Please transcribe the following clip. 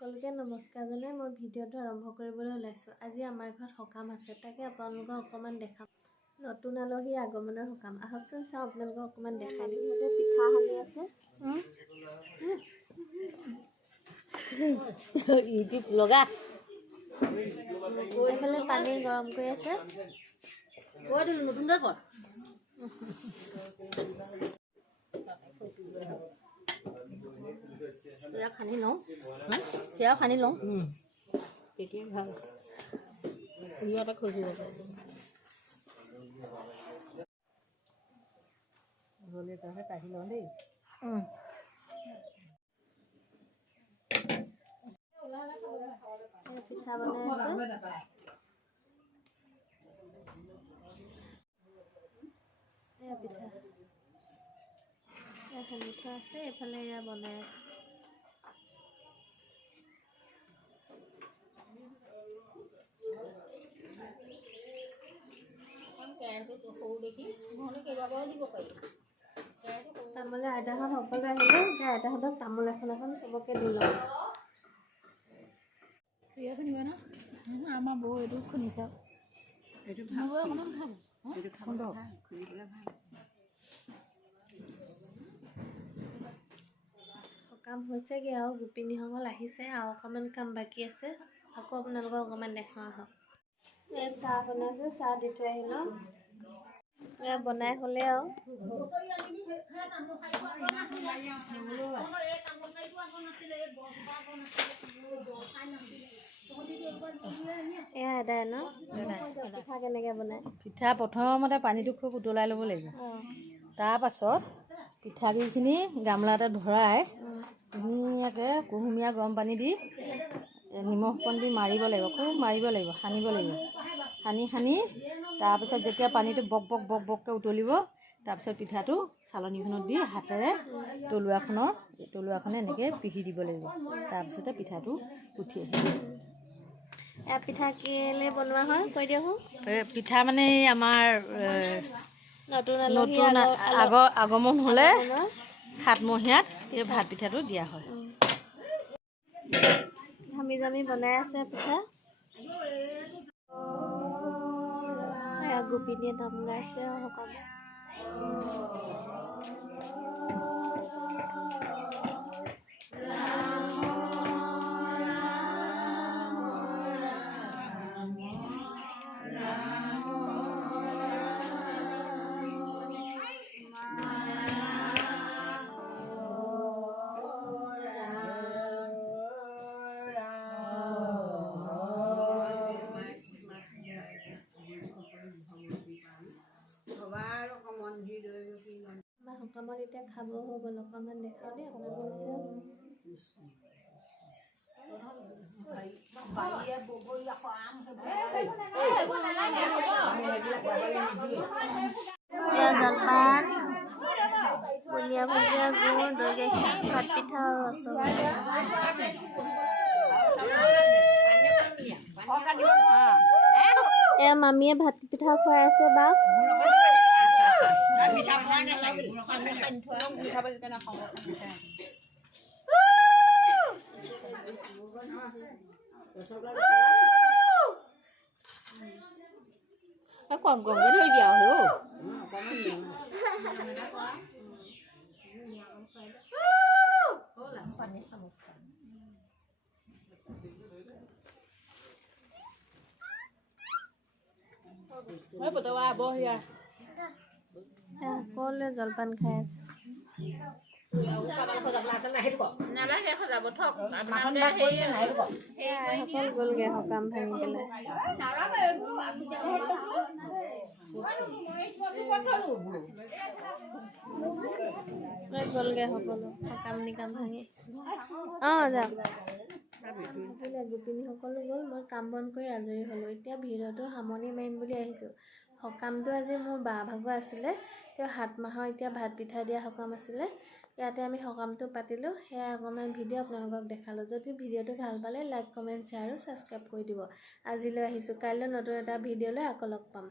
সকলোকে নমস্কাৰ জনাই মই ভিডিঅ'টো আৰম্ভ কৰিবলৈ ওলাইছোঁ। আজি আমাৰ ঘৰত সকাম আছে, তাকে আপোনালোকক অকণমান দেখাম। নতুন আলহী আগমনৰ সকাম। আহকচোন চাওঁ, আপোনালোকক অকণমান দেখাই দিম। ইয়াতে পিঠা সানি আছে। ইউটিউব লগা এইফালে পানী গৰম কৰি আছে। নতুনকৈ কৰ সেয়া খানি লওঁ, সেয়া খানি লওঁ, তেতিয়া ভাল ইয়াতে খুজিব গ'লে তাহে কাঢ়ি লওঁ দেই। পিঠা বনাই আছে। এয়া পিঠা সানি থোৱা আছে, এইফালে এয়া বনাই আছে। তামোলে আইতাহঁত সকলো আহিলে, এতিয়া আইতাহঁতক তামোল এখন চবকে দি লওঁ। আমাৰ বৌ এইটো খুন্দিছে, এইটো সকাম হৈছেগৈ আৰু গোপিনীসকল আহিছে, আৰু অকণমান কাম বাকী আছে। আকৌ আপোনালোকক অকণমান দেখাওঁ আহক। চাহ বনাইছোঁ, চাহ দি থৈ আহিলোঁ। বনাই হ'লে আৰু এয়া এদাই ন পিঠা কেনেকৈ বনায়? পিঠা প্ৰথমতে পানীটো খুব উতলাই ল'ব লাগিব। তাৰপাছত পিঠাগুড়িখিনি গামলা এটাত ভৰাই ধুনীয়াকৈ কুহুমীয়া গৰম পানী দি নিমখ অকণ দি মাৰিব লাগিব, খুব মাৰিব লাগিব, সানিব লাগিব। সানি তাৰপিছত যেতিয়া পানীটো বক বককৈ উতলিব, তাৰপিছত পিঠাটো চালনীখনত দি হাতেৰে তলুৱাখনে এনেকৈ পিহি দিব লাগিব। তাৰপিছতে পিঠাটো উঠি আহিব। এয়া পিঠা কেলৈ বনোৱা হয় কৈ দিয়কচোন। পিঠা মানে আমাৰ নতুন আগমন হ'লে 7 মহীয়াত এই ভাত পিঠাটো দিয়া হয়। ঘামি জামি বনাই আছে পিঠা। গোপিনীয়ে নাম গাইছে সকামত। সকামত এতিয়া খাব হৈ গ'ল, অকণমান দেখাওঁ দেই আপোনালোকক। এয়া জলপান, বুনিয়া ভুজিয়া, গুড়, দৈ গাখীৰ, ভাত পিঠা আৰু ৰসগোল্লা। এয়া মামীয়ে ভাত পিঠা খুৱাই আছে বা। কম কমকৈ ধৰিবি আৰু সকলোৱে জলপান খাই আছে। সকল গ'লগৈ সকাম ভাঙি পেলাই। গ'লগৈ সকলো সকাম নিকাম ভাঙি। যাওক। গোপিনী সকলো গ'ল, মই কাম বন কৰি আজৰি হ'লোঁ। এতিয়া ভিডিঅ'টো সামৰণি মাৰিম বুলি আহিছোঁ। সকামটো আজি মোৰ বা ভাগৰ আছিলে, তেওঁ 7 মাহৰ এতিয়া ভাত পিঠা দিয়া সকাম আছিলে। ইয়াতে আমি সকামটো পাতিলোঁ। সেয়া অকণমান ভিডিঅ' আপোনালোকক দেখালোঁ। যদি ভিডিঅ'টো ভাল পালে লাইক, কমেণ্ট, শ্বেয়াৰ আৰু ছাবস্ক্ৰাইব কৰি দিব। আজিলৈ আহিছোঁ, কাইলৈ নতুন এটা ভিডিঅ' লৈ আকৌ লগ পাম।